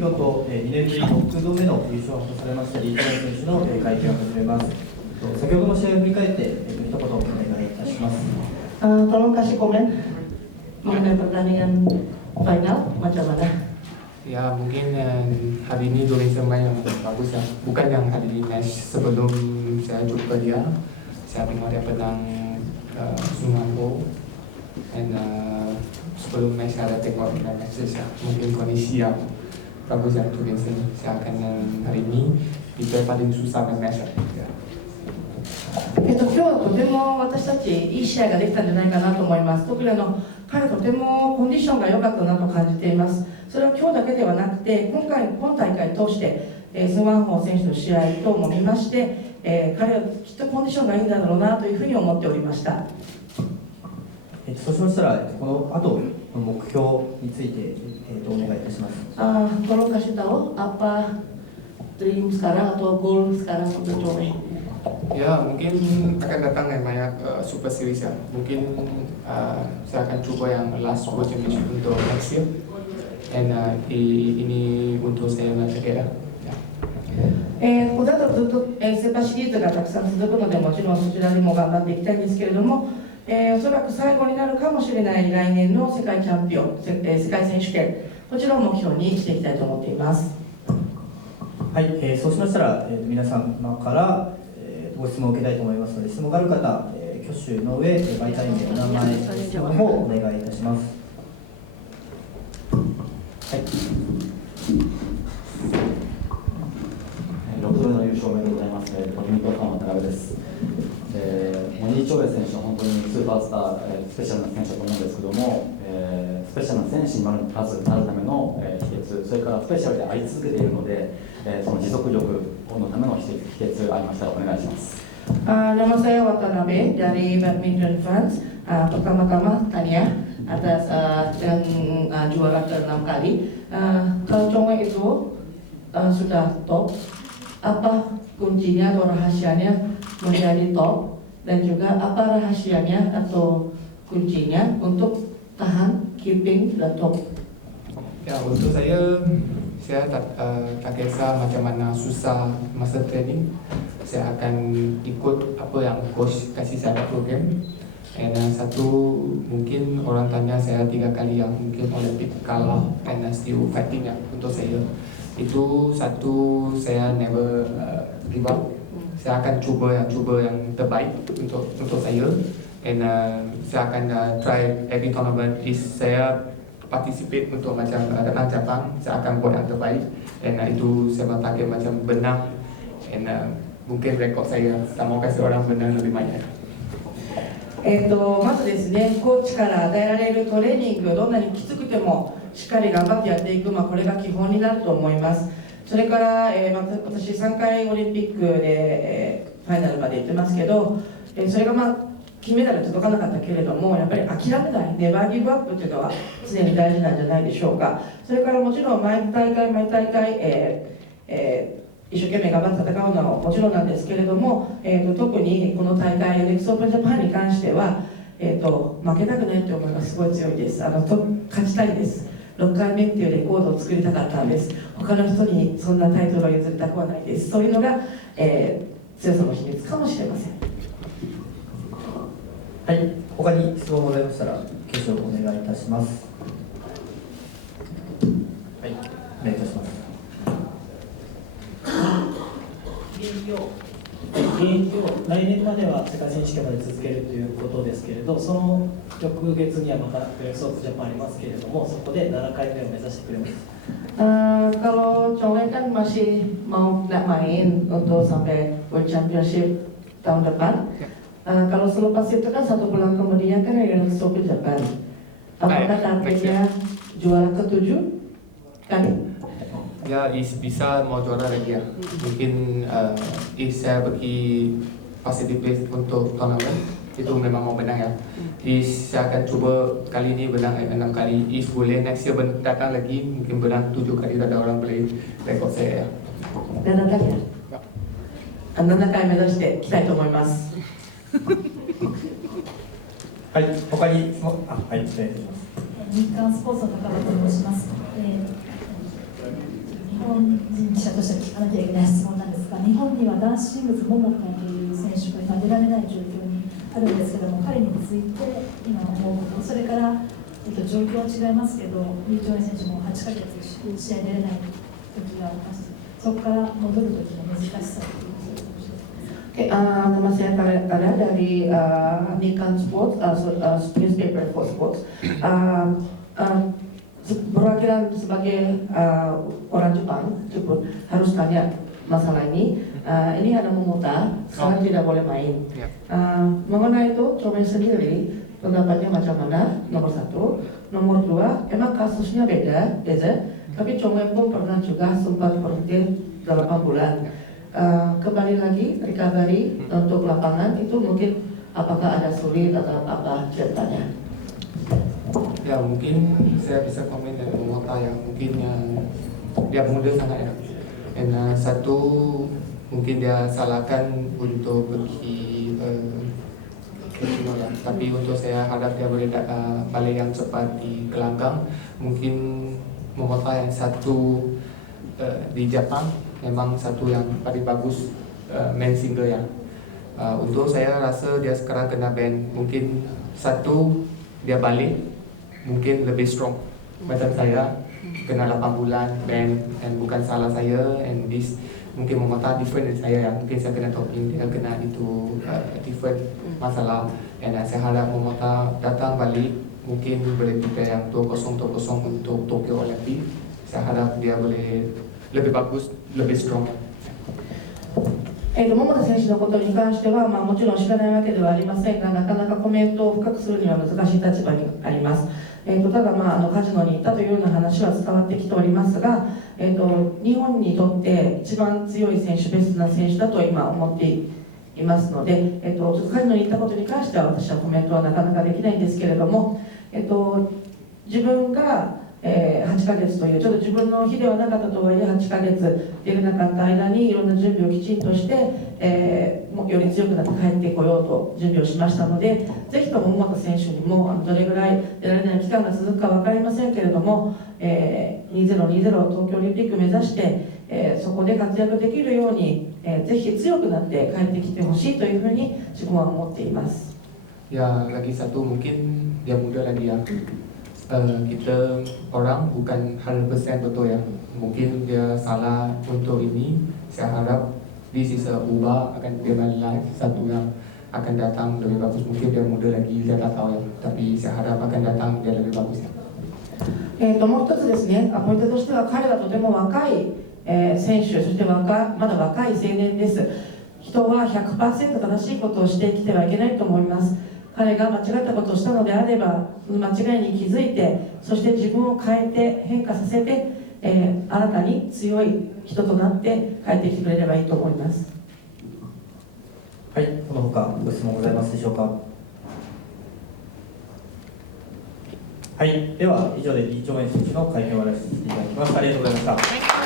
見事、2年ぶり6度目の優勝を果たされましたリーチマン選手の会見を始めます。先ほどの試合を振り返って、一言お願いいたします。Tolong kasih komen mengenai pertandingan final macam mana? Ya mungkin hari ini Indonesia main yang bagus ya. Bukan yang hari ini match sebelum saya jumpa dia. Saya tengok dia menang Singapura. Dan sebelum match saya tengok match ya. Mungkin kondisi yang bagus ya Indonesia. Saya akan hari ini itu paling susah match ya. 今日はとても私たちいい試合ができたんじゃないかなと思います。特に彼とてもコンディションが良かったなと感じています。それは今日だけではなくて今大会通してスワンホー選手の試合等も見まして、彼はきっとコンディションがいいんだろうなというふうに思っておりました。そうしましたらこの後の目標について、お願いいたします。Tolong kasih tahu apa dream sekarang atau goal sekarang untuk Choi. Ya mungkin akan datang yang banyak Super Series ya. Mungkin saya akan coba yang last World Championship untuk next year. Dan ini untuk saya ya. ここだとずっとセパシリーズがたくさん続くのでもちろんそちらでも頑張っていきたいんですけれども、おそらく最後になるかもしれない来年の世界チャンピオン、世界選手権こちらを目標にしていきたいと思っています。はい、そうしましたら、皆様からご質問を受けたいと思いますので、質問がある方、挙手の上、媒体名、お名前、質問の方をお願いいたします。はい。6度目の優勝おめでとうございます。リミットファンの高部です。モニー・チョウェ選手は本当にスーパースター、スペシャルな選手だと思うんですけども、スペシャルな選手になるための秘訣、それからスペシャルであり続けているので、その持続力のための秘訣ありましたらお願いします。Nama saya Watanabe dari Badminton Fans. Pertama-tama tanya atas juara ke-6 kali. Kalau Choi itu sudah top, apa kuncinya atau rahasianya menjadi top dan juga apa rahasianya atau kuncinya untuk tahan keeping the top? Ya untuk saya tak kisah macam mana susah masa training, saya akan ikut apa yang coach kasih saya program. Dan satu mungkin orang tanya saya 3 kali yang mungkin Olympic kalah and still fighting ya untuk saya. Itu satu saya never give up. Saya akan coba yang terbaik untuk saya. And saya akan try every tournament is saya participate untuk macam renang cabang, saya akan buat yang terbaik. Dan itu saya target macam benang. And mungkin rekod saya mau kasih orang benang lebih banyak. まずですね、コーチから与えられるトレーニング、どんなにきつくてもしっかり頑張ってやっていく、これが基本になると思います。それから、私3回オリンピックで、ファイナルまで行ってますけど、それが金メダル届かなかったけれども、やっぱり諦めない、ネバーギブアップというのは常に大事なんじゃないでしょうか。それからもちろん毎大会、一生懸命頑張って戦うのはもちろんなんですけれども、特にこの大会、ネクストオープンジャパンに関しては、負けたくないという思いがすごい強いです。勝ちたいです。6回目っていうレコードを作りたかったんです。他の人にそんなタイトルを譲りたくはないです。そういうのが、強さの秘密かもしれません。はい、他に質問ございましたら挙手をお願いいたします。はい、お願いいたします。現役を来年までは世界選手権まで続けるということですけれど、その翌月にはまたプレスオフジャパンありますけれども、そこで7回目を目指してくれます。Kalau Choi kan masih mau nggak main untuk sampai World Championship tahun depan. Kalau selepas itu kan 1 bulan kemudian kan ada Next Open Japan. Apakah targetnya juara ke-7 kali? Ya bisa mau juara lagi ya. Mungkin saya bagi positive place untuk tournament itu memang mau menang ya. Saya akan coba kali ini menang 6 kali. Boleh next year datang lagi mungkin menang 7 kali, ada orang boleh rekod saya ya. 7回や。7回目指していきたいと思います。はい、他に質問、はい、失礼します。日刊スポーツの高田と申します。本人記者として聞かなきゃいけない質問なんですが、日本には男子シングルス桃田という選手が今出られない状況にあるんですけども、彼について今思うこと、それから、状況は違いますけど、リー・チョイ選手も8ヶ月試合出れない時があります。そこから戻る時の難しさというのを教えてください。 Nama saya Tara dari Nikan Sports, newspaper for sports. Perwakilan sebagai orang Jepun harus tanya masalah ini. Ini ada memutar, sekarang tidak boleh main. Mengenai itu, Chome sendiri pendapatnya macam mana? Nomor satu, nomor dua, emang kasusnya beda, tapi Chome pun pernah juga sempat berhenti 8 bulan. Kembali lagi recovery untuk lapangan itu mungkin apakah ada sulit atau apa ceritanya? Ya mungkin saya bisa komen dari Momota yang mungkin yang dia muda sangat ya. Dan satu mungkin dia salahkan untuk pergi ya. Tapi untuk saya harap dia boleh balik yang cepat di gelanggang. Mungkin Momota yang satu di Jepang memang satu yang paling bagus main single ya. Untuk saya rasa dia sekarang kena ban. Mungkin satu dia balik mungkin lebih strong. Macam saya kena 8 bulan ban dan bukan salah saya, and this mungkin Momota different dari saya ya. Mungkin saya kena topping, dia kena itu different masalah. Dan saya harap Momota datang balik mungkin boleh prepare yang 2-0 untuk Tokyo Olympic. Saya harap dia boleh lebih bagus, lebih strong. 桃田選手のことに関しては、もちろん知らないわけではありませんが、なかなかコメントを深くするには難しい立場にあります。ただ、カジノに行ったというような話は伝わってきておりますが、日本にとって一番強い選手、ベストな選手だと今思っていますので、ちょっとカジノに行ったことに関しては私はコメントはなかなかできないんですけれども、自分が8ヶ月というちょっと自分の日ではなかったとはいえ8ヶ月出れなかった間にいろんな準備をきちんとして、より強くなって帰ってこようと準備をしましたので、ぜひとも桃田選手にもどれぐらい出られない期間が続くか分かりませんけれども、2020東京オリンピック目指して、そこで活躍できるように、ぜひ強くなって帰ってきてほしいというふうに自分は思っています。Ya lagi satu mungkin dia muda lagi ya. Kita orang bukan 100% betul ya. Mungkin dia salah untuk ini. Saya harap this is ubah akan dia live satu yang akan datang lebih bagus. Mungkin dia muda lagi, saya tak tahu ya. Tapi saya harap akan datang dia lebih bagus ya. もう一つですね、ポイントとしては彼はとても若い、選手、そしてまだ若い青年です。人は 100% 正しいことをしてきてはいけないと思います。彼が間違ったことをしたのであれば、その間違いに気づいて、そして自分を変えて変化させて、新たに強い人となって帰ってきてくれればいいと思います。はい、このほかご質問ございますでしょうか。はい、では以上でリー・チョウエン選手の会見を終わらせていただきます。ありがとうございました。